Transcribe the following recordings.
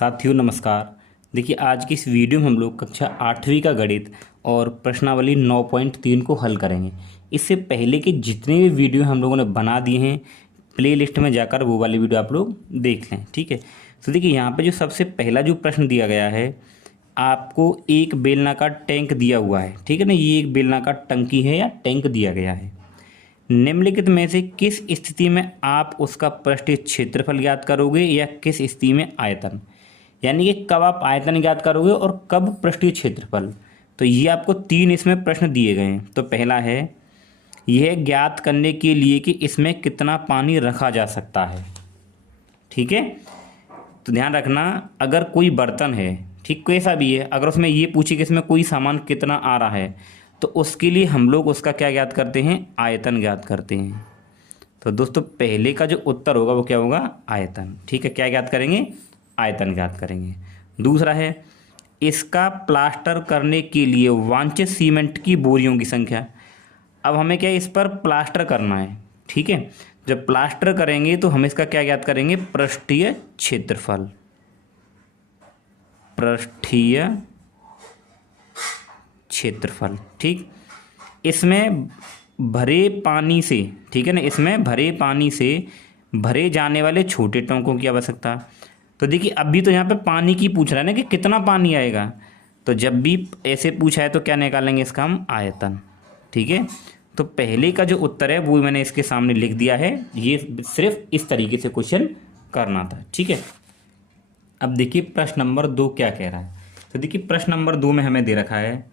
साथियों नमस्कार। देखिए आज की इस वीडियो में हम लोग कक्षा 8वीं का गणित और प्रश्नावली 9.3 को हल करेंगे। इससे पहले के जितने भी वीडियो हम लोगों ने बना दिए हैं प्लेलिस्ट में जाकर वो वाली वीडियो आप लोग देख लें, ठीक है। तो देखिए यहाँ पे जो सबसे पहला जो प्रश्न दिया गया है, आपको एक बेलनाकार टैंक दिया हुआ है, ठीक है ना। ये एक बेलनाकार टंकी है या टैंक दिया गया है। निम्नलिखित में से किस स्थिति में आप उसका पृष्ठीय क्षेत्रफल ज्ञात करोगे या किस स्थिति में आयतन, यानी कि कब आप आयतन ज्ञात करोगे और कब पृष्ठीय क्षेत्रफल। तो ये आपको तीन इसमें प्रश्न दिए गए हैं। तो पहला है यह ज्ञात करने के लिए कि इसमें कितना पानी रखा जा सकता है, ठीक है। तो ध्यान रखना, अगर कोई बर्तन है, ठीक कैसा भी है, अगर उसमें ये पूछे कि इसमें कोई सामान कितना आ रहा है तो उसके लिए हम लोग उसका क्या ज्ञात करते हैं, आयतन ज्ञात करते हैं। तो दोस्तों पहले का जो उत्तर होगा वो क्या होगा, आयतन, ठीक है। क्या ज्ञात करेंगे, आयतन ज्ञात करेंगे। दूसरा है इसका प्लास्टर करने के लिए वांछित सीमेंट की बोरियों की संख्या। अब हमें क्या है, इस पर प्लास्टर करना है, ठीक है। जब प्लास्टर करेंगे तो हम इसका क्या ज्ञात करेंगे, पृष्ठीय क्षेत्रफल, पृष्ठीय क्षेत्रफल, ठीक। इसमें भरे पानी से, ठीक है ना, इसमें भरे पानी से भरे जाने वाले छोटे टोंकों की आवश्यकता। तो देखिए अभी तो यहाँ पे पानी की पूछ रहा है ना कि कितना पानी आएगा, तो जब भी ऐसे पूछा है तो क्या निकालेंगे, इसका हम आयतन, ठीक है। तो पहले का जो उत्तर है वो मैंने इसके सामने लिख दिया है। ये सिर्फ इस तरीके से क्वेश्चन करना था, ठीक है। अब देखिए प्रश्न नंबर 2 क्या कह रहा है। तो देखिए प्रश्न नंबर 2 में हमें दे रखा है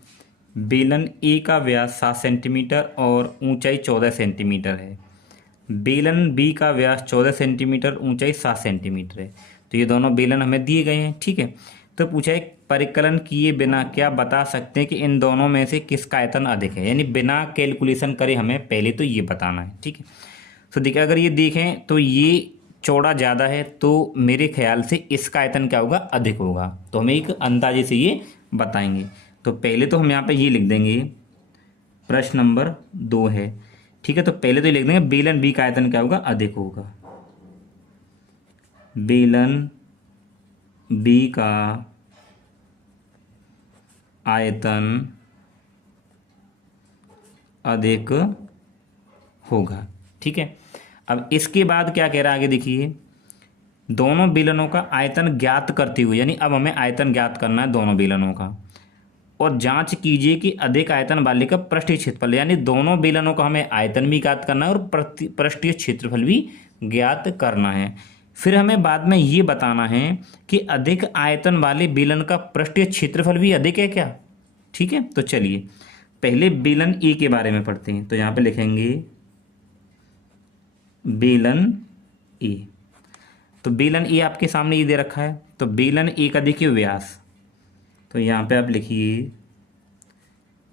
बेलन ए का व्यास 7 सेंटीमीटर और ऊंचाई 14 सेंटीमीटर है। बेलन बी का व्यास 14 सेंटीमीटर, ऊंचाई 7 सेंटीमीटर है। तो ये दोनों बेलन हमें दिए गए हैं, ठीक है। तो पूछा है परिकलन किए बिना क्या बता सकते हैं कि इन दोनों में से किसका आयतन अधिक है, यानी बिना कैलकुलेशन करे हमें पहले तो ये बताना है, ठीक है। तो देखिए अगर ये देखें तो ये चौड़ा ज़्यादा है तो मेरे ख्याल से इसका आयतन क्या होगा, अधिक होगा। तो हमें एक अंदाजे से ये बताएंगे। तो पहले तो हम यहाँ पे ये लिख देंगे, प्रश्न नंबर 2 है, ठीक है। तो पहले तो ये लिख देंगे बेलन बी का आयतन क्या होगा, अधिक होगा। बेलन बी का आयतन अधिक होगा, ठीक है। अब इसके बाद क्या कह रहा है आगे देखिए, दोनों बेलनों का आयतन ज्ञात करते हुए, यानी अब हमें आयतन ज्ञात करना है दोनों बेलनों का, और जांच कीजिए कि अधिक आयतन वाले का पृष्ठीय क्षेत्रफल, यानी दोनों बेलनों का हमें आयतन भी ज्ञात करना है और पृष्ठीय क्षेत्रफल भी ज्ञात करना है। फिर हमें बाद में ये बताना है कि अधिक आयतन वाले बेलन का पृष्ठीय क्षेत्रफल भी अधिक है क्या, ठीक है। तो चलिए पहले बेलन ए के बारे में पढ़ते हैं। तो यहाँ पे लिखेंगे बेलन ए। तो बेलन ए आपके सामने ये दे रखा है। तो बेलन ए का देखिए व्यास, तो यहाँ पे आप लिखिए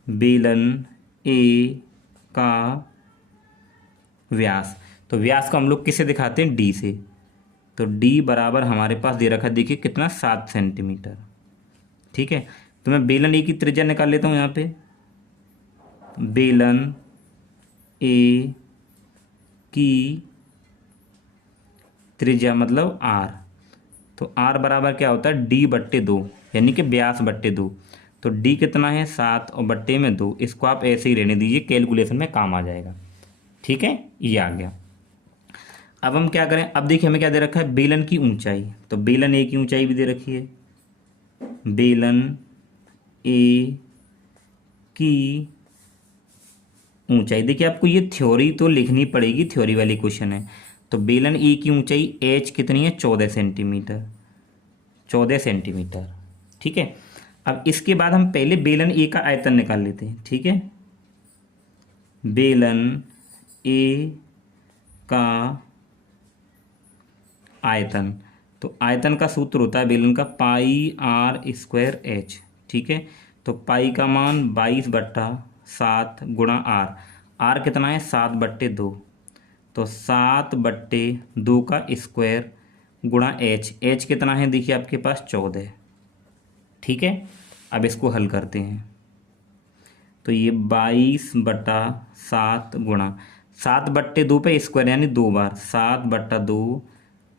बेलन ए का व्यास। तो व्यास को हम लोग किससे दिखाते हैं, डी से। तो डी बराबर हमारे पास दे रखा है, देखिए कितना, 7 सेंटीमीटर, ठीक है। तो मैं बेलन ए की त्रिज्या निकाल लेता हूँ यहाँ पे। बेलन ए की त्रिज्या मतलब आर। तो आर बराबर क्या होता है, डी बट्टे 2, यानी कि व्यास बट्टे 2। तो डी कितना है, 7 और बट्टे में 2। इसको आप ऐसे ही रहने दीजिए, कैलकुलेशन में काम आ जाएगा, ठीक है। ये आ गया। अब हम क्या करें, अब देखिए हमें क्या दे रखा है, बेलन की ऊंचाई। तो बेलन ए की ऊंचाई भी दे रखी है, बेलन ए की ऊंचाई। देखिए आपको ये थ्योरी तो लिखनी पड़ेगी, थ्योरी वाली क्वेश्चन है। तो बेलन ए की ऊंचाई एच कितनी है, 14 सेंटीमीटर, 14 सेंटीमीटर, ठीक है। अब इसके बाद हम पहले बेलन ए का आयतन निकाल लेते हैं, ठीक है। बेलन ए का आयतन, तो आयतन का सूत्र होता है बेलन का पाई आर स्क्वायर एच, ठीक है। तो पाई का मान 22/7 गुणा आर। आर कितना है, 7/2। तो 7/2 का स्क्वायर गुणा एच। एच कितना है, देखिए आपके पास 14, ठीक है। अब इसको हल करते हैं। तो ये 22/7 गुणा 7/2 पे स्क्वायर, यानी 2 बार, 7/2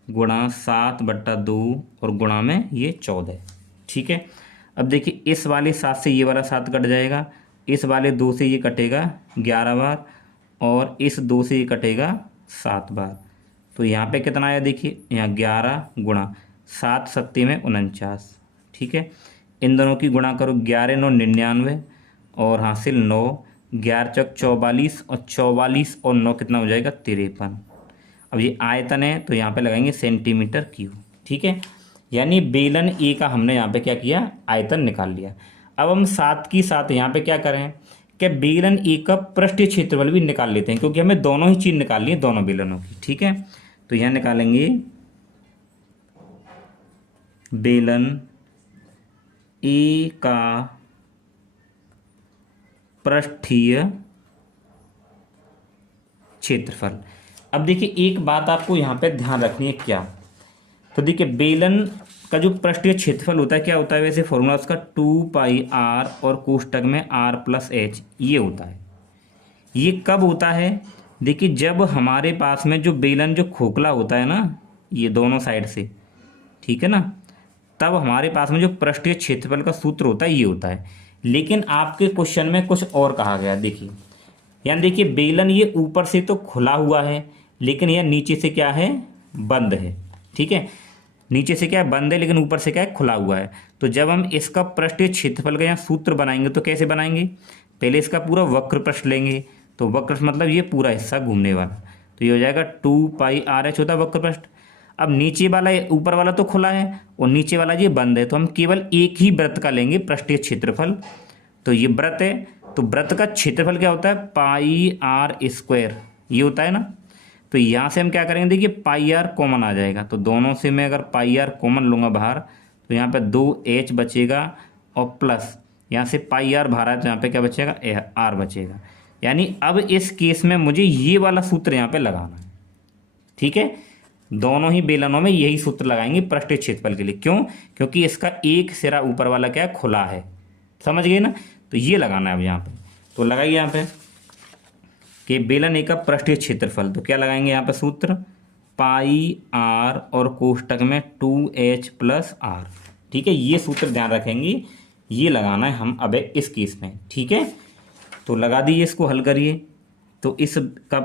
गुणा 7/2 और गुणा में ये 14। ठीक है, अब देखिए इस वाले 7 से ये वाला 7 कट जाएगा, इस वाले 2 से ये कटेगा 11 बार, और इस 2 से ये कटेगा 7 बार। तो यहाँ पे कितना आया देखिए, यहाँ 11 गुणा 7 सत्ते में 49। ठीक है, इन दोनों की गुणा करो, 11 9 99 और हासिल 9, 11 चौक 44 और 44 और 9 कितना हो जाएगा 53। अब ये आयतन है तो यहाँ पे लगाएंगे सेंटीमीटर क्यूब। ठीक है, यानी बेलन ए का हमने यहाँ पे क्या किया, आयतन निकाल लिया। अब हम साथ की साथ यहाँ पे क्या करें कि बेलन ए का पृष्ठीय क्षेत्रफल भी निकाल लेते हैं, क्योंकि हमें दोनों ही चीज़ निकालनी है, दोनों बेलनों की। ठीक है, तो यहाँ निकालेंगे बेलन ए का पृष्ठीय क्षेत्रफल। अब देखिए एक बात आपको यहाँ पे ध्यान रखनी है, क्या, तो देखिए बेलन का जो पृष्ठीय क्षेत्रफल होता है क्या होता है, वैसे फॉर्मूला उसका 2πr और कोष्टक में r+h ये होता है। ये कब होता है, देखिए जब हमारे पास में जो बेलन जो खोखला होता है ना, ये दोनों साइड से, ठीक है ना, तब हमारे पास में जो पृष्ठीय क्षेत्रफल का सूत्र होता है ये होता है। लेकिन आपके क्वेश्चन में कुछ और कहा गया, देखिए यानी देखिए बेलन ये ऊपर से तो खुला हुआ है, लेकिन यह नीचे से क्या है, बंद है। ठीक है, नीचे से क्या है, बंद है, लेकिन ऊपर से क्या है, खुला हुआ है। तो जब हम इसका पृष्ठीय क्षेत्रफल का यहाँ सूत्र बनाएंगे तो कैसे बनाएंगे, पहले इसका पूरा वक्र पृष्ठ लेंगे, तो वक्र मतलब ये पूरा हिस्सा घूमने वाला, तो ये हो जाएगा 2πrh होता है वक्र पृष्ठ। अब नीचे वाला, ऊपर वाला तो खुला है और नीचे वाला ये बंद है, तो हम केवल एक ही वृत्त का लेंगे पृष्ठीय क्षेत्रफल। तो ये वृत्त है, तो वृत्त का क्षेत्रफल क्या होता है, πr², ये होता है ना। तो यहाँ से हम क्या करेंगे, देखिए πr कॉमन आ जाएगा, तो दोनों से मैं अगर πr कॉमन लूँगा बाहर, तो यहाँ पे 2h बचेगा और प्लस यहाँ से πr बाहर है, तो यहाँ पे क्या बचेगा, r बचेगा। यानी अब इस केस में मुझे ये वाला सूत्र यहाँ पे लगाना है। ठीक है, दोनों ही बेलनों में यही सूत्र लगाएंगे पृष्ठीय क्षेत्रफल के लिए। क्यों, क्योंकि इसका एक सिरा ऊपर वाला क्या है, खुला है, समझ गए ना। तो ये लगाना है अब यहाँ पे, तो लगाइए यहाँ पे कि बेलन ए का पृष्ठीय क्षेत्रफल, तो क्या लगाएंगे यहाँ पे सूत्र, πr और कोष्टक में 2h + r। ठीक है, ये सूत्र ध्यान रखेंगे, ये लगाना है हम अब इस केस में। ठीक है, तो लगा दीजिए, इसको हल करिए, तो इस का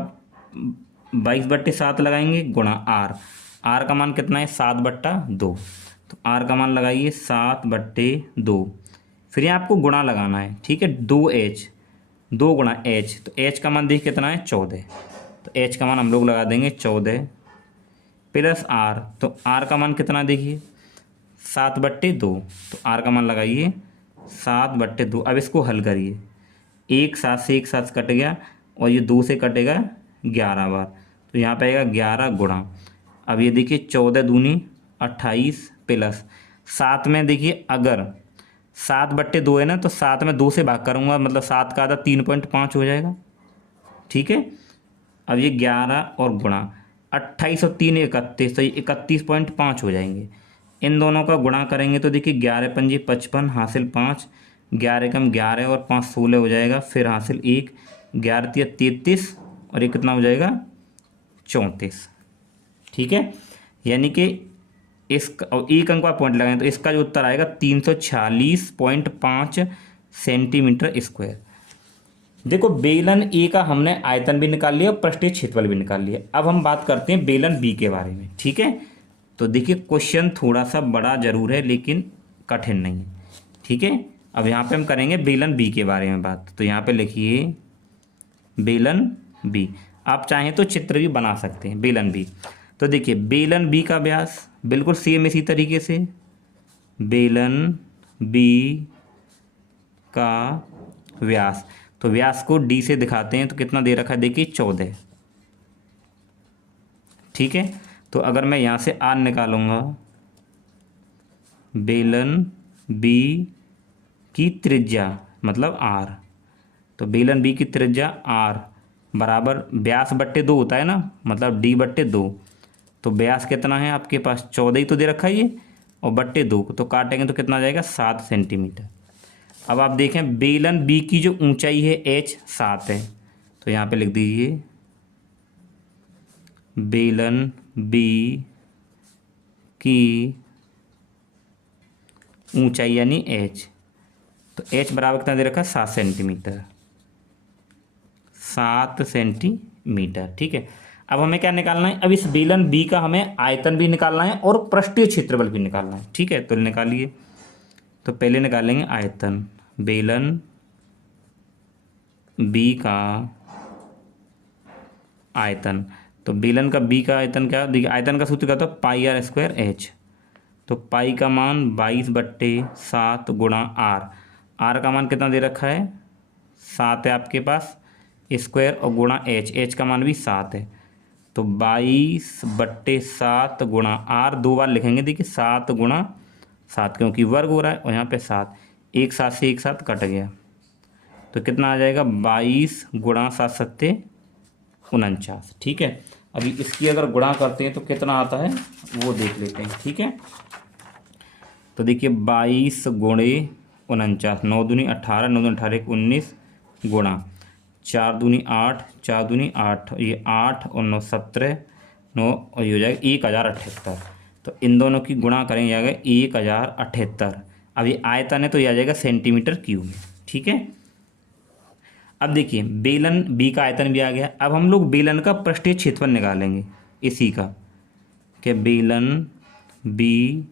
22/7 लगाएंगे गुणा r का मान कितना है, 7/2, तो r का मान लगाइए 7/2, फिर यहाँ आपको गुणा लगाना है। ठीक है, 2h, 2 गुणा h, तो h का मान देखिए कितना है, 14, तो h का मान हम लोग लगा देंगे 14 प्लस r, तो r का मान कितना देखिए 7/2, तो r का मान लगाइए 7/2। अब इसको हल करिए, एक साथ से एक साथ कट गया और ये 2 से कटेगा 11 बार, तो यहाँ पे आएगा 11 गुणा, अब ये देखिए 14 दूनी 28 प्लस 7 में देखिए अगर 7/2 है ना, तो 7 में 2 से भाग करूँगा, मतलब 7 का आधा 3.5 हो जाएगा। ठीक है, अब ये 11 और गुणा 28 और 3 31, तो ये 31.5 हो जाएंगे। इन दोनों का गुणा करेंगे तो देखिए 11 पंजे 55 हासिल 5, 11 कम 11 और 5 16 हो जाएगा, फिर हासिल 1, 11 तिया 33 और ये कितना हो जाएगा 34। ठीक है, यानी कि इसका और एक अंक का पॉइंट लगाएं तो इसका जो उत्तर आएगा 346.5 सेंटीमीटर स्क्वायर। देखो बेलन ए का हमने आयतन भी निकाल लिया और पृष्ठीय क्षेत्रफल भी निकाल लिया। अब हम बात करते हैं बेलन बी के बारे में। ठीक है, तो देखिए क्वेश्चन थोड़ा सा बड़ा जरूर है लेकिन कठिन नहीं है। ठीक है, अब यहाँ पे हम करेंगे बेलन बी के बारे में बात, तो यहाँ पे लिखिए बेलन बी, आप चाहें तो चित्र भी बना सकते हैं बेलन बी। तो देखिए बेलन बी का व्यास बिल्कुल सेम इसी तरीके से, बेलन बी का व्यास, तो व्यास को डी से दिखाते हैं, तो कितना दे रखा है देखिए 14। ठीक है, तो अगर मैं यहाँ से आर निकालूंगा, बेलन बी की त्रिज्या मतलब आर, तो बेलन बी की त्रिज्या आर बराबर व्यास बट्टे 2 होता है ना, मतलब d/2, तो व्यास कितना है आपके पास 14 ही तो दे रखा है ये, और बट्टे 2 तो काटेंगे तो कितना आ जाएगा 7 सेंटीमीटर। अब आप देखें बेलन बी की जो ऊंचाई है h 7 है, तो यहाँ पे लिख दीजिए बेलन बी की ऊंचाई यानी एच, तो एच बराबर कितना दे रखा है 7 सेंटीमीटर, 7 सेंटीमीटर। ठीक है, अब हमें क्या निकालना है, अब इस बेलन बी का हमें आयतन भी निकालना है और पृष्ठीय क्षेत्रफल भी निकालना है। ठीक है, तो निकालिए। तो पहले निकालेंगे आयतन, बेलन बी का आयतन। तो बेलन का बी का आयतन क्या, देखिए आयतन का सूत्र क्या था, पाई आर स्क्वायर एच। तो पाई का मान 22/7 गुणा आर, आर का मान कितना दे रखा है 7 है आपके पास, स्क्वायर और गुणा एच, एच का मान भी 7 है। तो 22/7 गुणा आर, दो बार लिखेंगे, देखिए 7 गुणा 7 क्योंकि वर्ग हो रहा है और यहाँ पे 7, एक साथ से एक साथ कट गया, तो कितना आ जाएगा 22 गुणा 7 सत्ते 49। ठीक है, अभी इसकी अगर गुणा करते हैं तो कितना आता है वो देख लेते हैं। ठीक है, तो देखिए 22 गुणे 49, 9 दूनी 18, 9 दूनी 18 19 गुणा 4 दूनी 8, 4 दूनी 8, ये 8 और 9 17, 9 और ये हो जाएगा 1078। तो इन दोनों की गुणा करेंगे आ गया 1078। अब ये आयतन है तो ये आ जाएगा सेंटीमीटर क्यूब में। ठीक है, अब देखिए बेलन बी का आयतन भी आ गया। अब हम लोग बेलन का पृष्ठीय क्षेत्रफल निकालेंगे इसी का, कि बेलन बी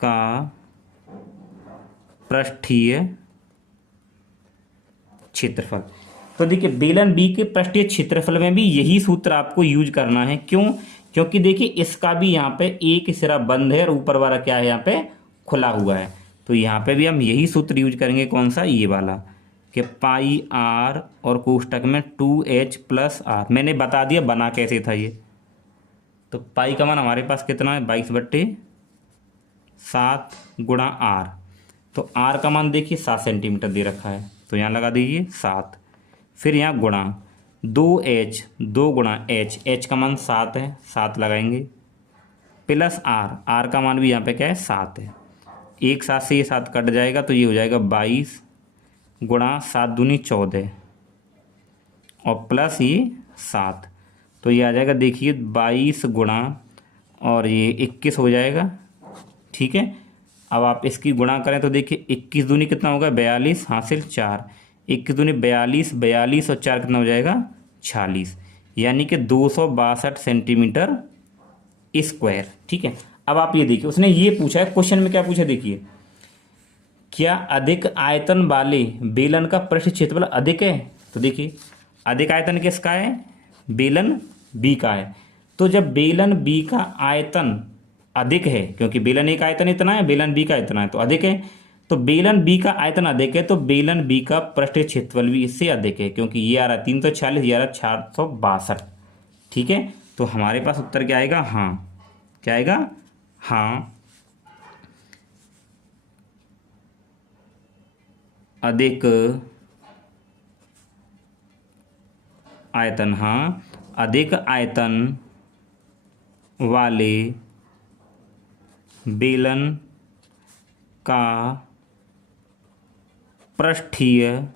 का पृष्ठीय क्षेत्रफल। तो देखिए बेलन बी के पृष्ठीय क्षेत्रफल में भी यही सूत्र आपको यूज करना है। क्यों, क्योंकि देखिए इसका भी यहाँ पे एक सिरा बंद है और ऊपर वाला क्या है यहाँ पे खुला हुआ है, तो यहाँ पे भी हम यही सूत्र यूज करेंगे, कौन सा, ये वाला, कि पाई आर और कोष्टक में 2h प्लस आर। मैंने बता दिया बना कैसे था ये। तो पाई का मान हमारे पास कितना है 22/7 गुणा आर, तो आर का मान देखिए 7 सेंटीमीटर दे रखा है, तो यहाँ लगा दीजिए 7, फिर यहाँ गुणा 2h, 2 गुणा h, h का मान 7 है, 7 लगाएंगे, प्लस आर, आर का मान भी यहाँ पे क्या है 7 है, एक साथ से ये 7 कट जाएगा, तो ये हो जाएगा 22 गुणा 7 दूनी 14 और प्लस ये 7, तो ये आ जाएगा देखिए 22 गुणा और ये 21 हो जाएगा। ठीक है, अब आप इसकी गुणा करें तो देखिए 21 दूनी कितना होगा 42, हासिल 4, 21 दूनी 42, 42 और 4 कितना हो जाएगा 46, यानी कि 262 सेंटीमीटर स्क्वायर। ठीक है, अब आप ये देखिए उसने ये पूछा है, क्वेश्चन में क्या पूछा देखिए, क्या अधिक आयतन वाले बेलन का पृष्ठ क्षेत्रफल अधिक है। तो देखिए अधिक आयतन किसका है, बेलन बी का है। तो जब बेलन बी का आयतन अधिक है, क्योंकि बेलन ए का आयतन इतना है, बेलन बी का इतना है, तो अधिक है, तो बेलन बी का आयतन अधिक है, तो बेलन बी का पृष्ठीय क्षेत्रफल भी इससे अधिक है, क्योंकि ये आ रहा है 340, ये आ रहा है 462। ठीक है, तो हमारे पास उत्तर क्या आएगा, हाँ, क्या आएगा, हाँ, अधिक आयतन, हाँ, अधिक आयतन वाले बेलन का पृष्ठीय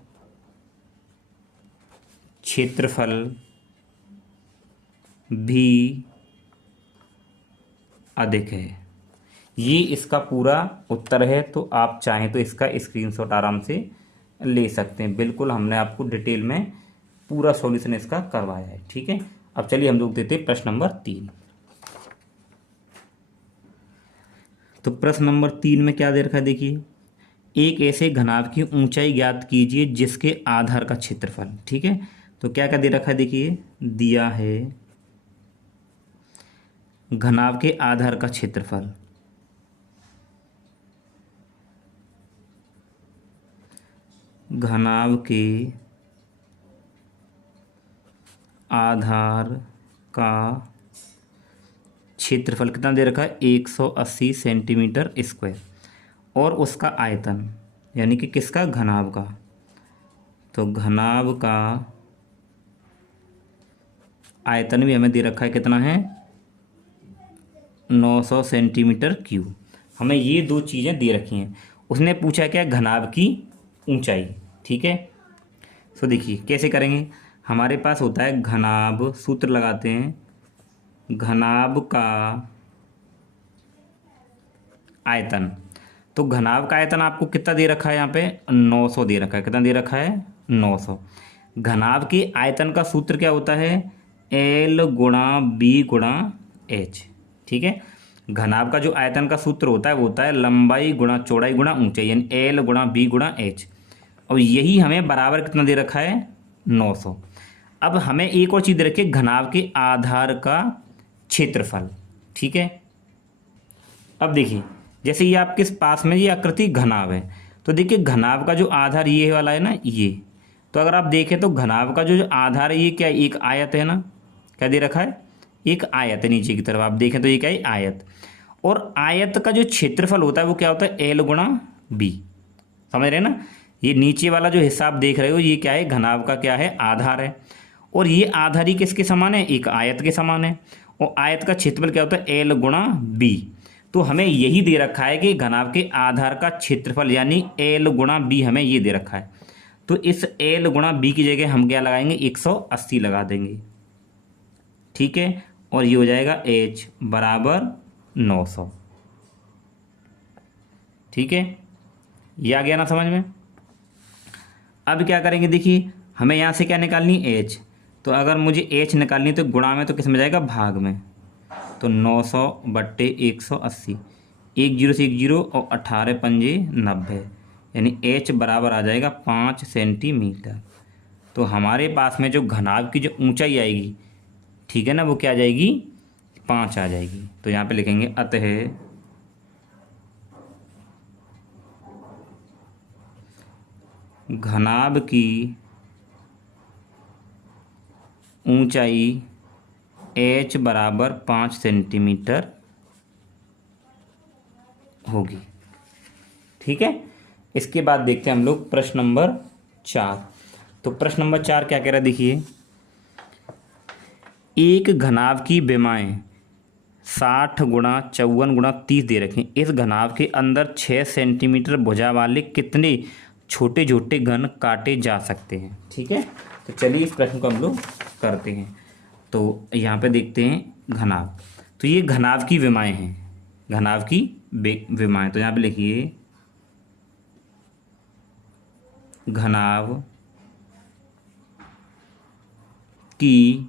क्षेत्रफल भी अधिक है। ये इसका पूरा उत्तर है, तो आप चाहें तो इसका स्क्रीनशॉट आराम से ले सकते हैं। बिल्कुल हमने आपको डिटेल में पूरा सॉल्यूशन इसका करवाया है। ठीक है, अब चलिए हम लोग देते हैं प्रश्न नंबर 3। तो प्रश्न नंबर 3 में क्या दे रखा है देखिए, एक ऐसे घनाभ की ऊंचाई ज्ञात कीजिए जिसके आधार का क्षेत्रफल। ठीक है, तो क्या क्या दे रखा है देखिए, दिया है घनाभ के आधार का क्षेत्रफल, घनाभ के आधार का क्षेत्रफल कितना दे रखा है 180 सेंटीमीटर स्क्वायर, और उसका आयतन यानी कि किसका, घनाभ का, तो घनाभ का आयतन भी हमें दे रखा है, कितना है 900 सेंटीमीटर क्यूब। हमें ये दो चीज़ें दे रखी हैं। उसने पूछा क्या, घनाभ की ऊंचाई। ठीक है, तो देखिए कैसे करेंगे, हमारे पास होता है घनाभ, सूत्र लगाते हैं, घनाभ का आयतन। तो घनाभ का आयतन आपको कितना दे रखा है यहाँ पे 900 दे रखा है। कितना दे रखा है 900। घनाभ के आयतन का सूत्र क्या होता है L गुणा बी गुणा एच। ठीक है, घनाभ का जो आयतन का सूत्र होता है वो होता है लंबाई गुणा चौड़ाई गुणा ऊंचाई, यानी L गुणा बी गुणा एच। और यही हमें बराबर कितना दे रखा है 900। अब हमें एक और चीज़ दे रखी है घनाभ के आधार का क्षेत्रफल। ठीक है, अब देखिए जैसे ये आपके पास में ये आकृति घनाभ है, तो देखिए घनाभ का जो आधार ये वाला है ना ये, तो अगर आप देखें तो घनाभ का जो आधार है ये क्या है, एक आयत है ना। क्या दे रखा है, एक आयत है। नीचे की तरफ आप देखें तो ये क्या है आयत। और आयत का जो क्षेत्रफल होता है वो क्या होता है L गुणा बी। समझ रहे हैं ना, ये नीचे वाला जो हिस्सा आप देख रहे हो ये क्या है घनाभ का क्या है आधार है। और ये आधार ही किसके समान है, एक आयत के समान है। और आयत का क्षेत्रफल क्या होता है L गुणा बी। तो हमें यही दे रखा है कि घनाभ के आधार का क्षेत्रफल यानी L गुणा बी हमें ये दे रखा है। तो इस L गुणा बी की जगह हम क्या लगाएंगे 180 लगा देंगे। ठीक है, और ये हो जाएगा H बराबर 900। ठीक है, ये आ गया ना समझ में। अब क्या करेंगे, देखिए हमें यहाँ से क्या निकालनी H। तो अगर मुझे H निकालनी तो गुणा में तो किस में जाएगा भाग में। तो 900 बट्टे 180, 1 0 से 1 0 और 18 पंजे 90, यानी H बराबर आ जाएगा 5 सेंटीमीटर। तो हमारे पास में जो घनाभ की जो ऊंचाई आएगी, ठीक है ना, वो क्या आ जाएगी 5 आ जाएगी। तो यहाँ पे लिखेंगे अतः घनाभ की ऊंचाई H बराबर 5 सेंटीमीटर होगी। ठीक है, इसके बाद देखते हैं हम लोग प्रश्न नंबर 4। तो प्रश्न नंबर 4 क्या कह रहा है, देखिए एक घनाभ की विमाएं 60 गुणा 54 गुणा 30 दे रखें। इस घनाभ के अंदर 6 सेंटीमीटर भुजा वाले कितने छोटे छोटे घन काटे जा सकते हैं। ठीक है, तो चलिए इस प्रश्न को हम लोग करते हैं। तो यहाँ पे देखते हैं घनाभ, तो ये घनाभ की विमाएं हैं, घनाभ की विमाएं। तो यहाँ पे लिखिए घनाभ की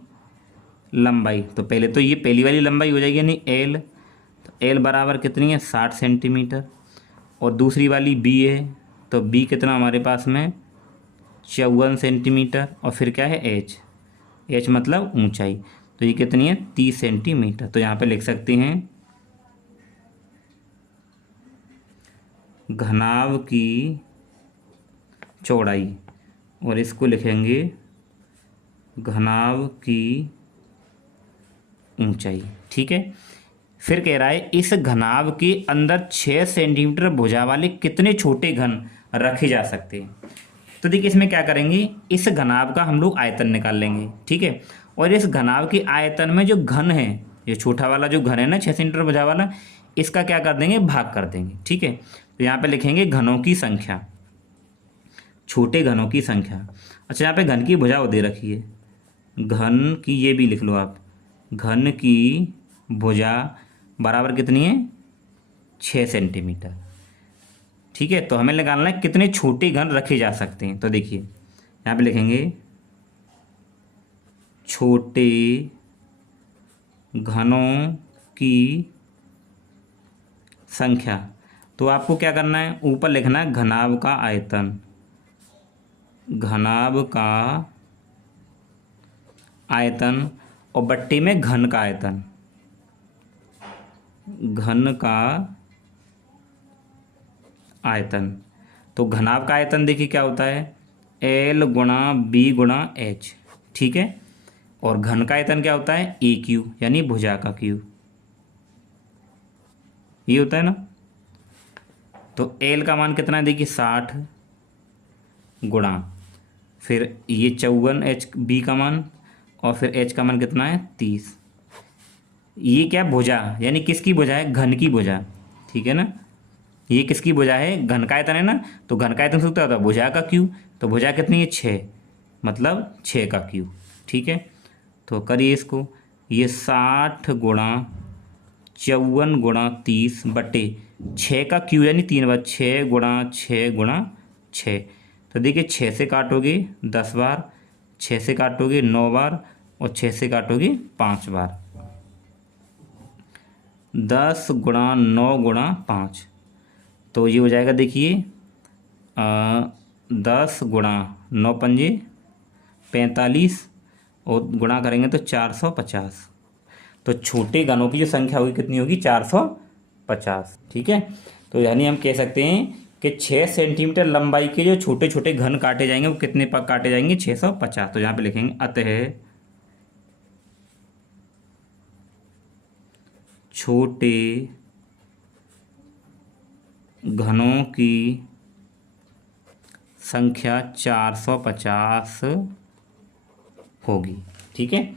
लंबाई। तो पहले तो ये पहली वाली लंबाई हो जाएगी यानी L। तो L बराबर कितनी है 60 सेंटीमीटर। और दूसरी वाली B है, तो B कितना हमारे पास में 54 सेंटीमीटर। और फिर क्या है H, H मतलब ऊंचाई, तो ये कितनी है 30 सेंटीमीटर। तो यहाँ पे लिख सकते हैं घनाभ की चौड़ाई, और इसको लिखेंगे घनाभ की ऊंचाई। ठीक है, फिर कह रहा है इस घनाभ के अंदर 6 सेंटीमीटर भुजा वाले कितने छोटे घन रखे जा सकते हैं। तो देखिए इसमें क्या करेंगे, इस घनाभ का हम लोग आयतन निकाल लेंगे। ठीक है, और इस घनाभ के आयतन में जो घन है, ये छोटा वाला जो घन है ना 6 सेंटीमीटर भुजा वाला, इसका क्या कर देंगे भाग कर देंगे। ठीक है, तो यहाँ पे लिखेंगे घनों की संख्या, छोटे घनों की संख्या। अच्छा, यहाँ पे घन की भुजा दे रखी है, घन की ये भी लिख लो आप, घन की भुजा बराबर कितनी है 6 सेंटीमीटर। ठीक है, तो हमें निकालना है कितने छोटे घन रखे जा सकते हैं। तो देखिए यहाँ पे लिखेंगे छोटे घनों की संख्या। तो आपको क्या करना है, ऊपर लिखना है घनाभ का आयतन, घनाभ का आयतन, और बट्टे में घन का आयतन, घन का आयतन। तो घनाभ का आयतन देखिए क्या होता है L गुणा बी गुणा H। ठीक है, और घन का आयतन क्या होता है AQ यानी भुजा का Q, ये होता है ना। तो L का मान कितना है देखिए 60 गुणा, फिर ये 54 H B का मान, और फिर H का मान कितना है 30। ये क्या भुजा यानी किसकी भुजा है, घन की भुजा। ठीक है ना, ये किसकी भुजा है, घन का आयतन है ना, तो घन का आयतन सूत्र होता है भुजा का Q। तो भुजा कितनी है 6, मतलब 6 का Q। ठीक है, तो करिए इसको, ये 60 गुणा 54 गुणा 30 बटे 6 का क्यू यानी 3 बार, 6 × 6 × 6। तो देखिए 6 से काटोगे 10 बार, 6 से काटोगे 9 बार और 6 से काटोगे 5 बार। 10 × 9 × 5, तो ये हो जाएगा देखिए 10 × 9 पंजे 45 और गुणा करेंगे तो 450। तो छोटे घनों की जो संख्या होगी कितनी होगी? 450। ठीक है, तो यानी हम कह सकते हैं कि 6 सेंटीमीटर लंबाई के जो छोटे छोटे घन काटे जाएंगे वो कितने पर काटे जाएंगे? 650। तो यहाँ पे लिखेंगे अतः छोटे घनों की संख्या 450 होगी। ठीक है,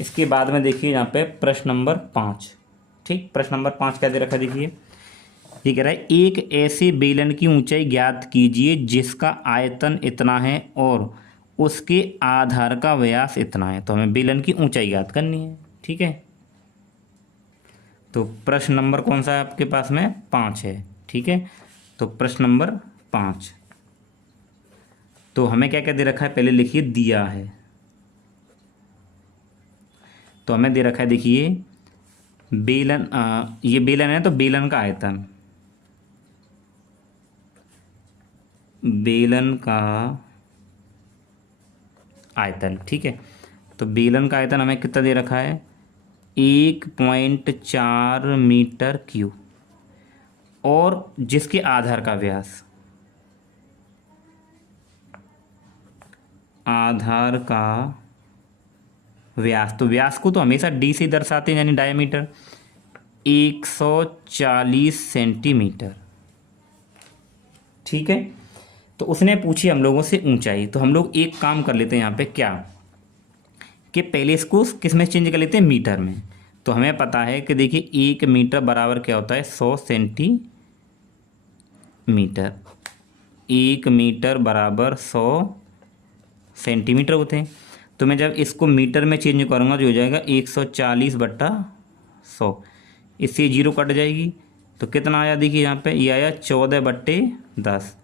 इसके बाद में देखिए यहाँ पे प्रश्न नंबर 5। ठीक, प्रश्न नंबर 5 क्या दे रखा है देखिए, ये कह रहा है एक ऐसे बेलन की ऊंचाई ज्ञात कीजिए जिसका आयतन इतना है और उसके आधार का व्यास इतना है। तो हमें बेलन की ऊंचाई ज्ञात करनी है। ठीक है, तो प्रश्न नंबर कौन सा है आपके पास में? 5 है। ठीक है, तो प्रश्न नंबर 5, तो हमें क्या क्या दे रखा है? पहले लिखिए दिया है। तो हमें दे रखा है देखिए बेलन, ये बेलन है तो बेलन का आयतन, बेलन का आयतन। ठीक है, तो बेलन का आयतन हमें कितना दे रखा है? 1.4 मीटर क्यूब, और जिसके आधार का व्यास, आधार का व्यास, तो व्यास को तो हमेशा डी से दर्शाते हैं यानी डायमीटर, 140 सेंटीमीटर। ठीक है, तो उसने पूछी हम लोगों से ऊंचाई। तो हम लोग एक काम कर लेते हैं यहाँ पे, क्या कि पहले इसको किस में चेंज कर लेते हैं? मीटर में। तो हमें पता है कि देखिए 1 मीटर बराबर क्या होता है? 100 सेंटीमीटर। 1 मीटर बराबर 100 सेंटीमीटर होते हैं। तो मैं जब इसको मीटर में चेंज करूँगा तो हो जाएगा 140/100। इससे 0 कट जाएगी तो कितना आया? देखिए यहाँ पे ये आया 14/10।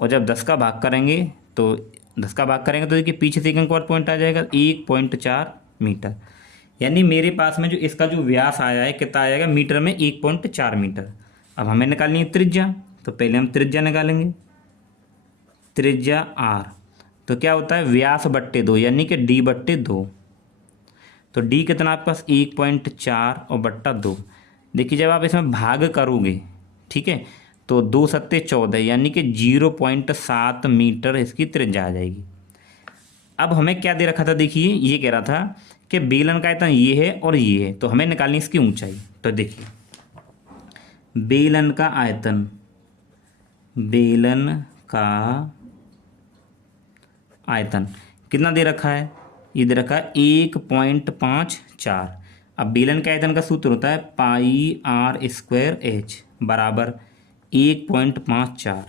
और जब 10 का भाग करेंगे तो देखिए पीछे से एक अंक और पॉइंट आ जाएगा 1.4 मीटर। यानी मेरे पास में जो इसका जो व्यास आया है कितना आएगा? मीटर में 1.4 मीटर। अब हमें निकालनी है त्रिज्या, तो पहले हम त्रिज्या निकालेंगे। त्रिज्या r, तो क्या होता है? व्यास बट्टे 2 यानी कि d/2। तो d कितना आपके पास? 1.4 और बट्टा 2। देखिए जब आप इसमें भाग करोगे, ठीक है, तो 2 सत्ते 14 यानी कि 0.7 मीटर इसकी त्रिज्या आ जाएगी। अब हमें क्या दे रखा था? देखिए ये कह रहा था कि बेलन का आयतन ये है और ये है, तो हमें निकालनी इसकी ऊंचाई। तो देखिए बेलन का आयतन, बेलन का आयतन कितना दे रखा है? ये दे रखा है 1.54। अब बेलन के आयतन का सूत्र होता है πr² बराबर 1.54।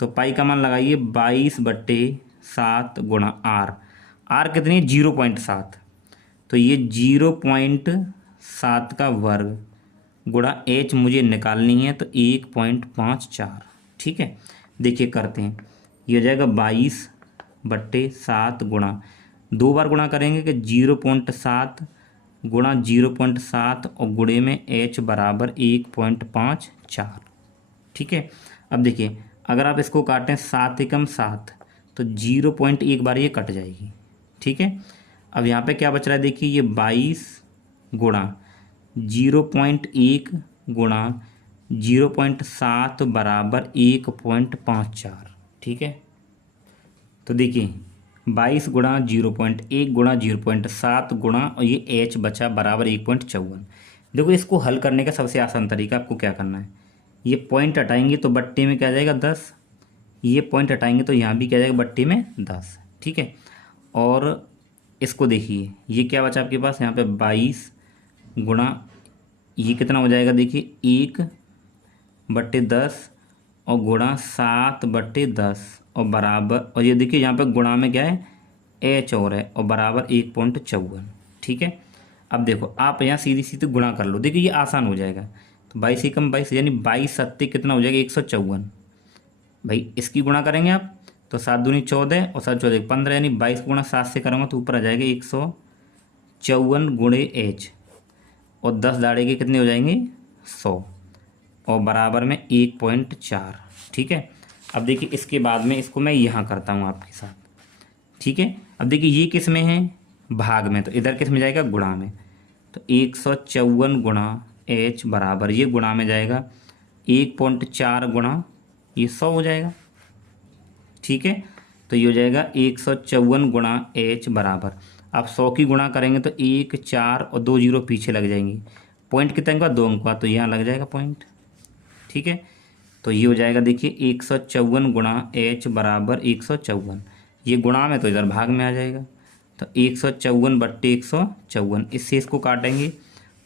तो पाई का मान लगाइए 22/7 गुणा r। r कितनी है? 0.7। तो ये 0.7 का वर्ग गुणा h मुझे निकालनी है, तो 1.54। ठीक है, देखिए करते हैं। ये हो जाएगा 22/7 गुणा, 2 बार गुणा करेंगे कि 0.7 गुणा 0.7 और गुणे में h बराबर 1.54। ठीक है, अब देखिए अगर आप इसको काटें 7 एकम 7 तो 0.1 बार ये कट जाएगी। ठीक है, अब यहाँ पे क्या बच रहा है? देखिए ये 22 गुणा 0.1 गुणा 0.7 बराबर 1.54। ठीक है, तो देखिए 22 गुणा 0.1 गुणा 0.7 गुणा और ये h बचा बराबर 1.54। देखो इसको हल करने का सबसे आसान तरीका आपको क्या करना है? ये पॉइंट हटाएंगे तो बट्टे में क्या जाएगा? 10। ये पॉइंट हटाएंगे तो यहाँ भी क्या जाएगा? बट्टे में 10। ठीक है, और इसको देखिए ये क्या बचा आपके पास? यहाँ पे 22 गुणा ये कितना हो जाएगा? देखिए 1/10 और गुणा 7/10 और बराबर, और ये देखिए यहाँ पे गुणा में क्या है? h और है, और बराबर 1.54। ठीक है, अब देखो आप यहाँ सीधी सीधी गुणा कर लो। देखिए ये आसान हो जाएगा। तो 22 एकम 22 यानी 22 सत्ते कितना हो जाएगा 154। भाई इसकी गुणा करेंगे आप तो 7 दूनी 14 और 7 14 15 यानी 22 गुणा 7 से करूँगा तो ऊपर आ जाएगा 154 गुणे एच और 10 दाड़े के कितने हो जाएंगे 100 और बराबर में 1.4। ठीक है। अब देखिए इसके बाद में इसको मैं यहाँ करता हूँ आपके साथ। ठीक है। अब देखिए ये किस में है भाग में, तो इधर किस में जाएगा गुणा में। तो 154 गुणा एच बराबर ये गुणा में जाएगा 1.4 गुणा ये 100 हो जाएगा। ठीक है। तो ये हो जाएगा 154 गुणा एच बराबर, आप 100 की गुणा करेंगे तो 1 4 और 2 जीरो पीछे लग जाएंगे। पॉइंट कितने का 2 अंक का, तो यहाँ लग जाएगा पॉइंट। ठीक है। तो ये हो जाएगा देखिए 154 गुणा एच बराबर 154, ये गुणा में तो इधर भाग में आ जाएगा। तो 154 बट्टे 154, इससे इसको काटेंगे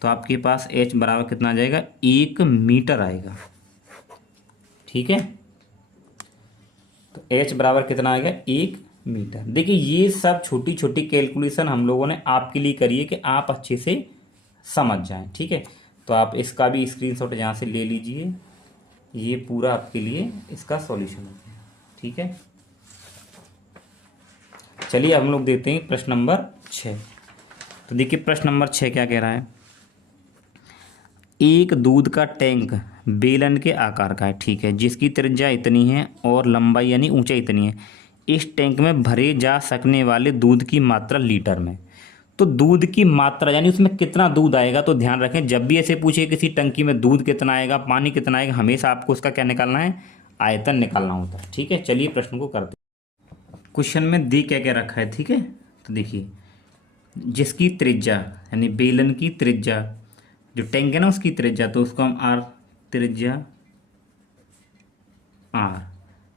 तो आपके पास एच बराबर कितना आ जाएगा 1 मीटर आएगा। ठीक है। तो एच बराबर कितना आएगा 1 मीटर। देखिए ये सब छोटी छोटी कैलकुलेशन हम लोगों ने आपके लिए करी है कि आप अच्छे से समझ जाएं। ठीक है। तो आप इसका भी स्क्रीनशॉट यहाँ से ले लीजिए, ये पूरा आपके लिए इसका सॉल्यूशन हो गया। ठीक है। चलिए हम लोग देते हैं प्रश्न नंबर 6। तो देखिए प्रश्न नंबर 6 क्या कह रहा है। एक दूध का टैंक बेलन के आकार का है। ठीक है। जिसकी त्रिज्या इतनी है और लंबाई यानी ऊंचाई इतनी है। इस टैंक में भरे जा सकने वाले दूध की मात्रा लीटर में। तो दूध की मात्रा यानी उसमें कितना दूध आएगा, तो ध्यान रखें जब भी ऐसे पूछे किसी टंकी में दूध कितना आएगा पानी कितना आएगा, हमेशा आपको उसका क्या निकालना है आयतन निकालना होता है। ठीक है। चलिए प्रश्न को करते हैं। क्वेश्चन में दी क्या क्या रखा है। ठीक है। तो देखिए जिसकी त्रिज्या यानी बेलन की त्रिज्या, जो टैंक है ना उसकी त्रिज्या, तो उसको हम आर त्रिज्या आर,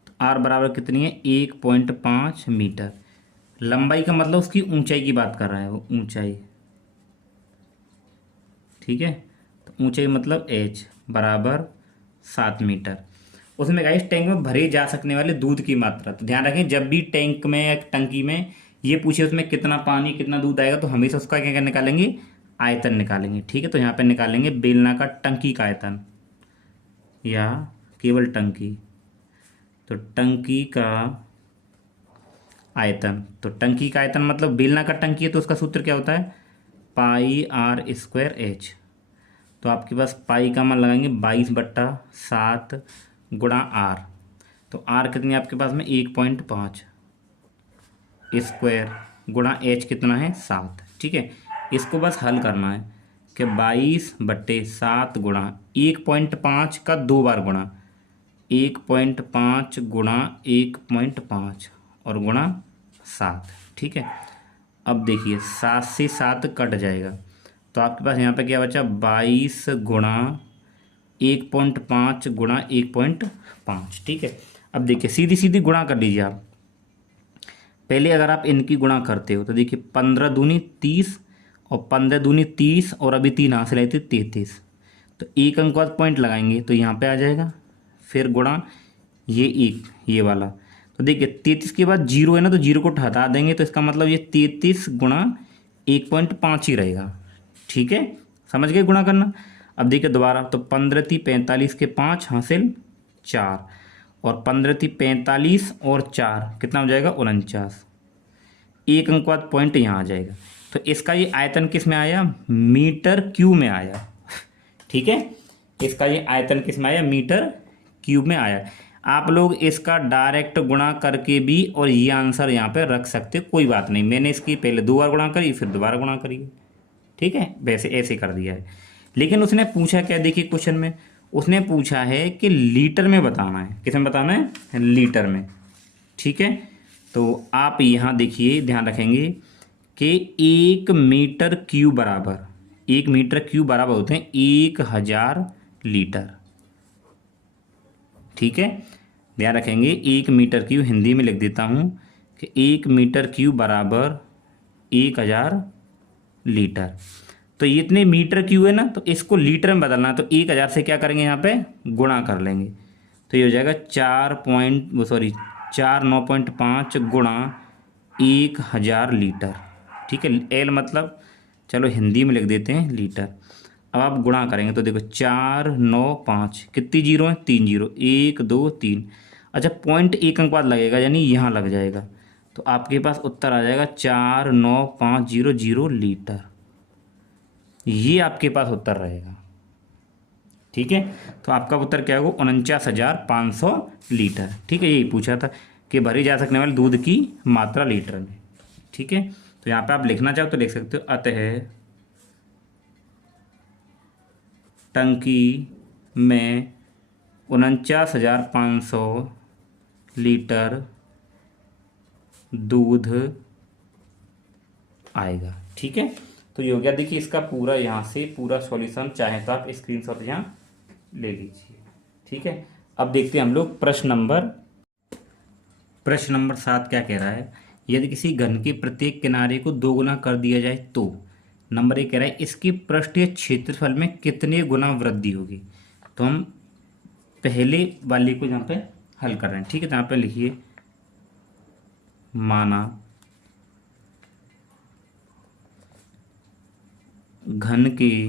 तो आर बराबर कितनी है 1.5 मीटर। लंबाई का मतलब उसकी ऊंचाई की बात कर रहा है वो, ऊंचाई। ठीक है। तो ऊंचाई मतलब एच बराबर 7 मीटर। उसमें गाइस टैंक में भरे जा सकने वाले दूध की मात्रा, तो ध्यान रखें जब भी टैंक में या टंकी में ये पूछे उसमें कितना पानी कितना दूध आएगा तो हमेशा उसका क्या क्या निकालेंगे आयतन निकालेंगे। ठीक है। तो यहाँ पे निकालेंगे बेलना का टंकी का आयतन या केवल टंकी, तो टंकी का आयतन। तो टंकी का आयतन मतलब बेलना का टंकी है तो उसका सूत्र क्या होता है पाई आर स्क्वायर एच। तो आपके पास पाई का मान लगाएंगे 22/7 गुणा आर, तो आर कितनी आपके पास में 1.5 स्क्वायर गुणा एच कितना है 7। ठीक है। इसको बस हल करना है कि 22/7 गुणा 1.5 का 2 बार गुणा 1.5 गुणा 1.5 और गुणा 7। ठीक है। अब देखिए 7 से 7 कट जाएगा तो आपके पास यहाँ पे क्या बचा 22 गुणा 1.5 गुणा 1.5। ठीक है। अब देखिए सीधी सीधी गुणा कर लीजिए आप। पहले अगर आप इनकी गुणा करते हो तो देखिए 15 दूनी 30 और 15 दूनी 30 और अभी 3 हासिल आई थी 33, तो एक अंक बाद पॉइंट लगाएंगे तो यहाँ पे आ जाएगा। फिर गुणा ये एक ये वाला, तो देखिए 33 के बाद जीरो है ना, तो जीरो को हटा देंगे तो इसका मतलब ये 33 गुणा 1.5 ही रहेगा। ठीक है। समझ गए गुणा करना। अब देखिए दोबारा, तो 15 थी 45 के 5 हासिल 4 और 15 थी 45 और 4 कितना हो जाएगा 49, एक अंक बाद पॉइंट यहाँ आ जाएगा। तो इसका ये आयतन किस में आया मीटर क्यूब में आया। ठीक है। इसका ये आयतन किस में आया मीटर क्यूब में आया। आप लोग इसका डायरेक्ट गुणा करके भी और ये आंसर यहाँ पे रख सकते, कोई बात नहीं। मैंने इसकी पहले 2 बार गुणा करी फिर दोबारा गुणा करी। ठीक है। वैसे ऐसे कर दिया है। लेकिन उसने पूछा क्या, देखिए क्वेश्चन में उसने पूछा है कि लीटर में बताना है। किस में बताना है लीटर में। ठीक है। तो आप यहाँ देखिए ध्यान रखेंगे कि 1 मीटर क्यूब बराबर 1 मीटर क्यूब बराबर होते हैं 1000 लीटर। ठीक है। ध्यान रखेंगे 1 मीटर क्यूब हिंदी में लिख देता हूँ कि 1 मीटर क्यूब बराबर 1000 लीटर। तो ये इतने मीटर क्यूब है ना, तो इसको लीटर में बदलना है तो 1000 से क्या करेंगे यहाँ पे गुणा कर लेंगे। तो ये हो जाएगा 9.5 गुणा 1000 लीटर। ठीक है। एल मतलब चलो हिंदी में लिख देते हैं लीटर। अब आप गुणा करेंगे तो देखो 4 9 5 कितनी जीरो है, 3 जीरो, 1 2 3। अच्छा, पॉइंट एक अंक बाद लगेगा यानी यहाँ लग जाएगा, तो आपके पास उत्तर आ जाएगा 49500 लीटर। ये आपके पास उत्तर रहेगा। ठीक है, तो आपका उत्तर क्या होगा, 49,500 लीटर। ठीक है, यही पूछा था कि भरी जा सकने वाले दूध की मात्रा लीटर में। ठीक है, तो यहाँ पे आप लिखना चाहो तो लिख सकते हो, अतः टंकी में 49,500 लीटर दूध आएगा। ठीक है, तो ये हो गया। देखिए इसका पूरा यहाँ से पूरा सॉल्यूशन चाहे तो आप स्क्रीनशॉट यहाँ ले लीजिए। ठीक है, अब देखते हैं हम लोग प्रश्न नंबर 7 क्या कह रहा है। यदि किसी घन के प्रत्येक किनारे को 2 गुना कर दिया जाए तो नंबर 1 कह रहा है इसके पृष्ठीय क्षेत्रफल में कितने गुना वृद्धि होगी। तो हम पहले वाले को यहाँ पे हल कर रहे हैं। ठीक है, तो यहाँ पे लिखिए, माना घन के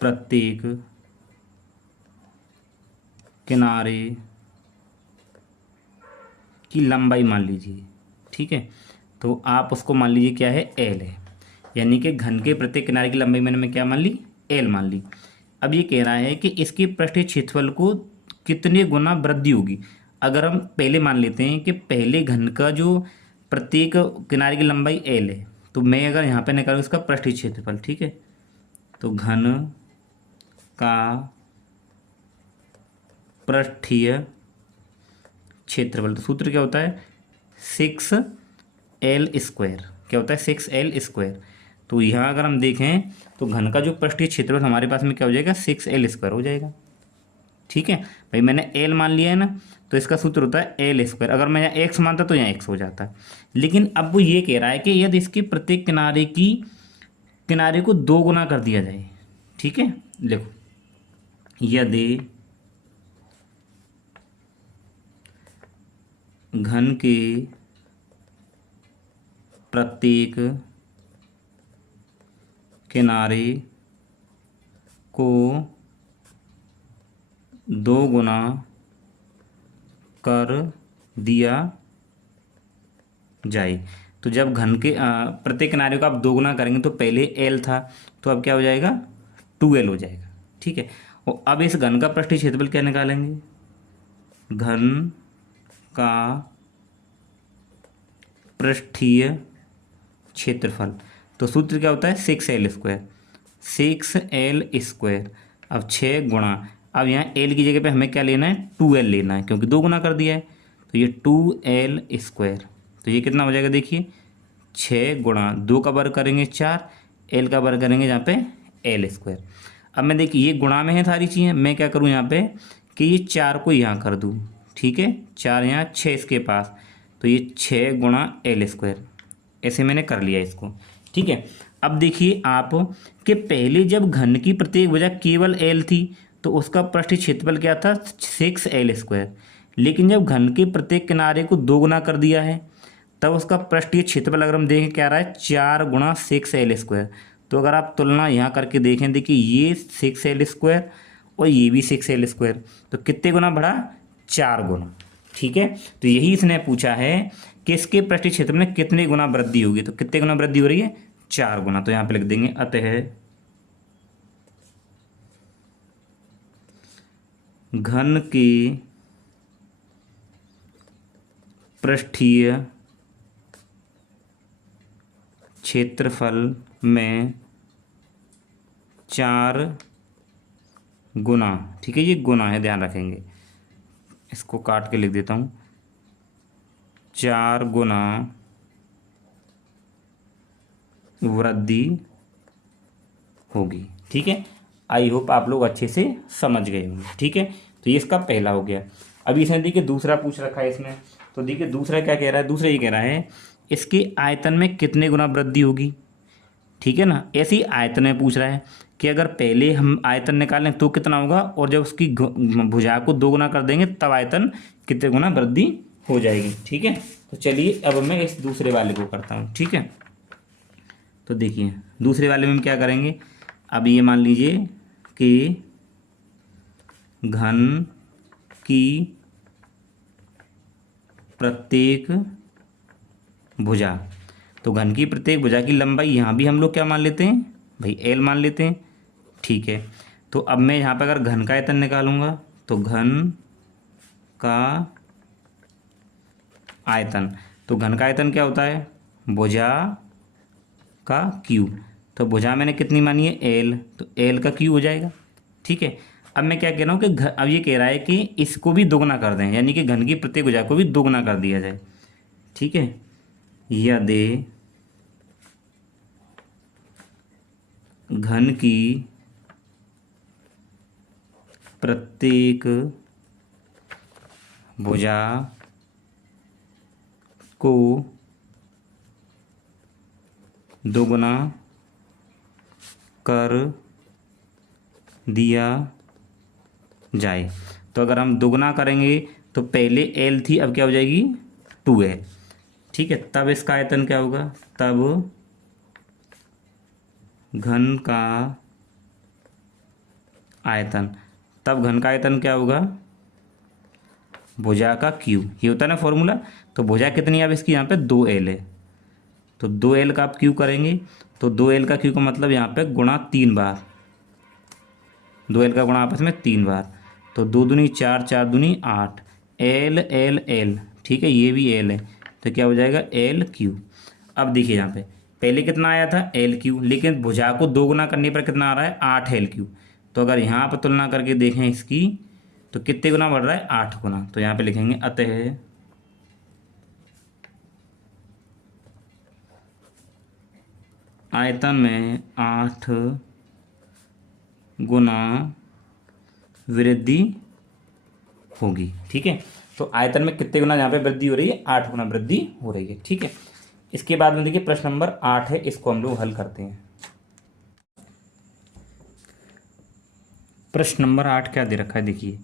प्रत्येक किनारे की लंबाई मान लीजिए। ठीक है, तो आप उसको मान लीजिए क्या है, एल है, यानी कि घन के प्रत्येक किनारे की लंबाई मैंने क्या मान ली, एल मान ली। अब ये कह रहा है कि इसके पृष्ठीय क्षेत्रफल को कितने गुना वृद्धि होगी। अगर हम पहले मान लेते हैं कि पहले घन का जो प्रत्येक किनारे की लंबाई एल है, तो मैं अगर यहाँ पे निकालूँ इसका पृष्ठीय क्षेत्रफल, ठीक है, तो घन का पृष्ठीय क्षेत्रफल, तो सूत्र क्या होता है, 6L²। क्या होता है, 6L²। तो यहाँ अगर हम देखें तो घन का जो पृष्ठीय क्षेत्रफल हमारे पास में क्या हो जाएगा, 6L² हो जाएगा। ठीक है भाई, मैंने L मान लिया है ना, तो इसका सूत्र होता है L²। अगर मैं यहाँ x मानता तो यहाँ x हो जाता। लेकिन अब वो ये कह रहा है कि यदि इसके प्रत्येक किनारे को 2 गुना कर दिया जाए। ठीक है, देखो, यदि घन के प्रत्येक किनारे को 2 गुना कर दिया जाए, तो जब घन के प्रत्येक किनारे को आप 2 गुना करेंगे तो पहले L था, तो अब क्या हो जाएगा, 2L हो जाएगा। ठीक है, और अब इस घन का पृष्ठीय क्षेत्रफल क्या निकालेंगे, घन का पृष्ठीय क्षेत्रफल, तो सूत्र क्या होता है, 6L²। 6L²। अब 6 गुणा, अब यहाँ L की जगह पे हमें क्या लेना है, 2L लेना है, क्योंकि 2 गुना कर दिया है, तो ये 2L²। तो ये कितना हो जाएगा, देखिए 6 गुणा 2 का वर्ग करेंगे 4, L का वर्ग करेंगे यहाँ पे L²। अब मैं देखिए ये गुणा में है सारी चीज़ें, मैं क्या करूँ यहाँ पे कि ये 4 को यहाँ कर दूँ। ठीक है, 4 यहाँ 6 इसके पास, तो ये 6 गुणा L², ऐसे मैंने कर लिया इसको। ठीक है, अब देखिए आप कि पहले जब घन की प्रत्येक भुजा केवल L थी तो उसका पृष्ठीय क्षेत्रफल क्या था, 6L²। लेकिन जब घन के प्रत्येक किनारे को 2 गुना कर दिया है तब उसका पृष्ठीय क्षेत्रफल अगर हम देखें क्या रहा है, 4 गुणा 6L²। तो अगर आप तुलना यहाँ करके देखें, देखिए ये 6L² और ये भी 6L², तो कितने गुना बढ़ा, 4 गुना। ठीक है, तो यही इसने पूछा है कि इसके पृष्ठीय क्षेत्र में कितने गुना वृद्धि होगी, तो कितने गुना वृद्धि हो रही है, 4 गुना। तो यहाँ पे लिख देंगे, अतः घन के पृष्ठीय क्षेत्रफल में 4 गुना, ठीक है, ये गुना है, ध्यान रखेंगे, इसको काट के लिख देता हूँ, 4 गुना वृद्धि होगी। ठीक है, आई होप आप लोग अच्छे से समझ गए होंगे। ठीक है, तो ये इसका पहला हो गया। अभी इसने देखिए दूसरा पूछ रखा है इसने, तो देखिए दूसरा क्या कह रहा है, दूसरा ये कह रहा है इसके आयतन में कितने गुना वृद्धि होगी। ठीक है ना, ऐसे ही आयतन में पूछ रहा है कि अगर पहले हम आयतन निकालें तो कितना होगा, और जब उसकी भुजा को 2 गुना कर देंगे तब आयतन कितने गुना वृद्धि हो जाएगी। ठीक है, तो चलिए अब मैं इस दूसरे वाले को करता हूँ। ठीक है, तो देखिए दूसरे वाले में हम क्या करेंगे, अब ये मान लीजिए कि घन की प्रत्येक भुजा, तो घन की प्रत्येक भुजा की लंबाई यहाँ भी हम लोग क्या मान लेते हैं भाई, एल मान लेते हैं। ठीक है, तो अब मैं यहाँ पर अगर घन का आयतन निकालूंगा तो घन का आयतन, तो घन का आयतन क्या होता है, भुजा का क्यूब। तो भुजा मैंने कितनी मानी है, एल, तो एल का क्यूब हो जाएगा। ठीक है, अब मैं क्या कह रहा हूँ कि अब ये कह रहा है कि इसको भी दोगुना कर दें, यानी कि घन की प्रत्येक भुजा को भी दोगुना कर दिया जाए। ठीक है, यदि घन की प्रत्येक भुजा को दोगुना कर दिया जाए, तो अगर हम दोगुना करेंगे तो पहले एल थी, अब क्या हो जाएगी 2l। ठीक है, तब इसका आयतन क्या होगा, तब घन का आयतन, तब घन का आयतन क्या होगा, भुजा का क्यूब, ये होता है ना फॉर्मूला। तो भुजा कितनी है अब इसकी, यहाँ पे 2l है, तो 2l का आप क्यूब करेंगे, तो 2l का क्यूब का मतलब यहाँ पे गुणा 3 बार, 2l का गुणा आपस में 3 बार, तो 2 दूनी 4, 4 दूनी 8, एल एल एल। ठीक है, ये भी एल है, तो क्या हो जाएगा एल क्यूब। अब देखिए यहाँ पे पहले कितना आया था एल क्यूब, लेकिन भुजा को 2 गुना करने पर कितना आ रहा है 8 एल क्यूब। तो अगर यहाँ पर तुलना करके देखें इसकी, तो कितने गुना बढ़ रहा है 8 गुना। तो यहाँ पे लिखेंगे अतः आयतन में 8 गुना वृद्धि होगी। ठीक है, तो आयतन में कितने गुना यहाँ पे वृद्धि हो रही है, 8 गुना वृद्धि हो रही है। ठीक है, इसके बाद में देखिए प्रश्न नंबर 8 है, इसको हम लोग हल करते हैं। प्रश्न नंबर 8 क्या दे रखा है, देखिए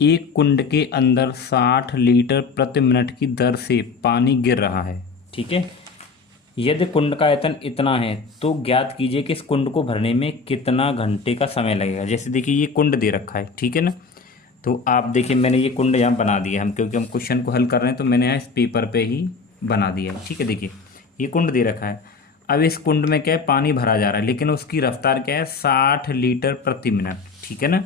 एक कुंड के अंदर 60 लीटर प्रति मिनट की दर से पानी गिर रहा है। ठीक है, यदि कुंड का आयतन इतना है तो ज्ञात कीजिए कि इस कुंड को भरने में कितना घंटे का समय लगेगा। जैसे देखिए ये कुंड दे रखा है, ठीक है ना, तो आप देखिए मैंने ये कुंड यहाँ बना दिया, हम क्योंकि हम क्वेश्चन को हल कर रहे हैं तो मैंने यहाँ इस पेपर पे ही बना दिया है। ठीक है, देखिए ये कुंड दे रखा है, अब इस कुंड में क्या है पानी भरा जा रहा है, लेकिन उसकी रफ्तार क्या है 60 लीटर प्रति मिनट। ठीक है ना,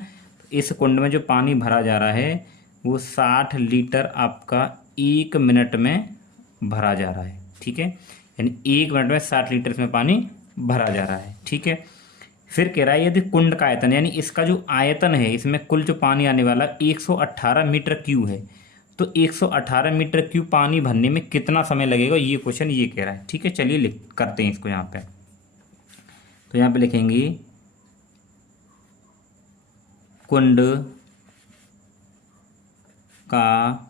इस कुंड में जो पानी भरा जा रहा है वो 60 लीटर आपका 1 मिनट में भरा जा रहा है। ठीक है, यानी 1 मिनट में 60 लीटर इसमें पानी भरा जा रहा है। ठीक है, फिर कह रहा है यदि कुंड का आयतन, यानी इसका जो आयतन है इसमें कुल जो पानी आने वाला 118 मीटर क्यूब है, तो 118 मीटर क्यूब पानी भरने में कितना समय लगेगा, ये क्वेश्चन ये कह रहा है। ठीक है, चलिए लिख करते हैं इसको यहाँ पे, तो यहाँ पे लिखेंगे कुंड का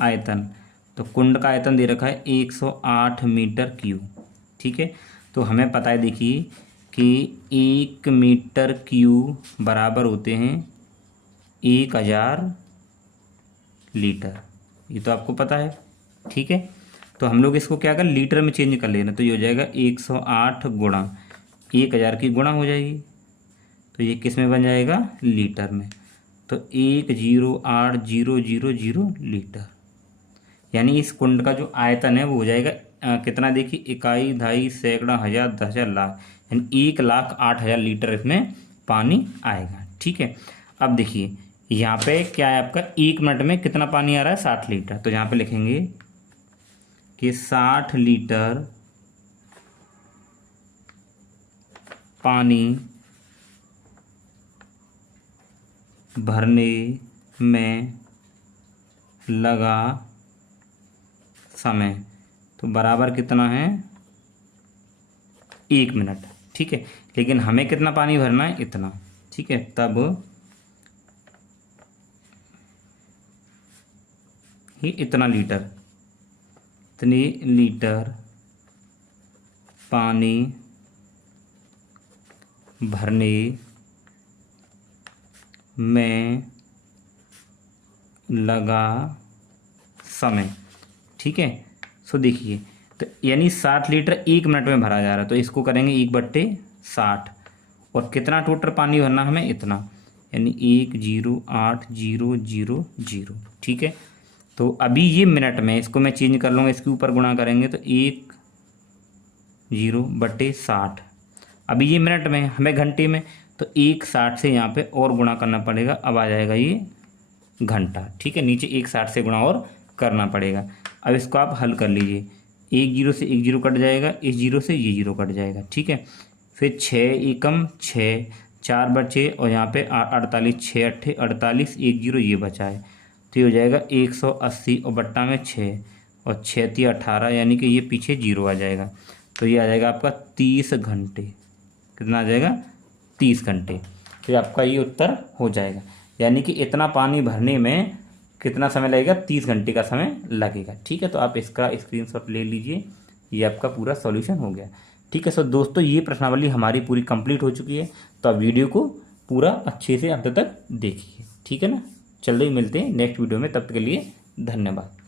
आयतन, तो कुंड का आयतन दे रखा है 108 मीटर क्यूब। ठीक है, तो हमें पता है देखिए कि 1 मीटर क्यूब बराबर होते हैं 1000 लीटर, ये तो आपको पता है। ठीक है, तो हम लोग इसको क्या कर लीटर में चेंज कर लेना, तो ये हो जाएगा 108 गुणा 1000 की गुणा हो जाएगी, तो ये किस में बन जाएगा लीटर में, तो 108000 लीटर, यानी इस कुंड का जो आयतन है वो हो जाएगा कितना, देखिए इकाई, दहाई, सैकड़ा, हजार, 10,000, लाख, यानी 1,08,000 लीटर इसमें पानी आएगा। ठीक है, अब देखिए यहाँ पे क्या है आपका 1 मिनट में कितना पानी आ रहा है 60 लीटर, तो यहाँ पे लिखेंगे कि 60 लीटर पानी भरने में लगा समय, तो बराबर कितना है 1 मिनट। ठीक है, लेकिन हमें कितना पानी भरना है इतना। ठीक है, तब ही इतना लीटर, इतने लीटर पानी भरने में लगा समय। ठीक है, सो देखिए तो यानी 60 लीटर 1 मिनट में भरा जा रहा है, तो इसको करेंगे 1/60। और कितना टोटल पानी भरना हमें, इतना, यानी 108,000। ठीक है, तो अभी ये मिनट में, इसको मैं चेंज कर लूँगा, इसके ऊपर गुणा करेंगे तो 10/60। अभी ये मिनट में, हमें घंटे में, तो 1:60 से यहाँ पे और गुणा करना पड़ेगा, अब आ जाएगा ये घंटा। ठीक है, नीचे 1:60 से गुणा और करना पड़ेगा। अब इसको आप हल कर लीजिए, 1 0 से 1 0 कट जाएगा, इस 0 से ये 0 कट जाएगा। ठीक है, फिर 6 एकम 6, 4 बचे, और यहाँ पे 48, 6 अट्ठे 48, 1 0 ये बचा है, तो ये हो जाएगा 180 और बट्टा में 6, और 6 3 18, यानी कि ये पीछे 0 आ जाएगा, तो ये आ जाएगा आपका 30 घंटे। कितना आ जाएगा, 30 घंटे। तो ये आपका ये उत्तर हो जाएगा, यानी कि इतना पानी भरने में कितना समय लगेगा, 30 घंटे का समय लगेगा। ठीक है, तो आप इसका स्क्रीनशॉट ले लीजिए, ये आपका पूरा सॉल्यूशन हो गया। ठीक है, सो दोस्तों ये प्रश्नावली हमारी पूरी कंप्लीट हो चुकी है, तो आप वीडियो को पूरा अच्छे से अंत तक देखिए। ठीक है ना, चलिए मिलते हैं नेक्स्ट वीडियो में, तब तक के लिए धन्यवाद।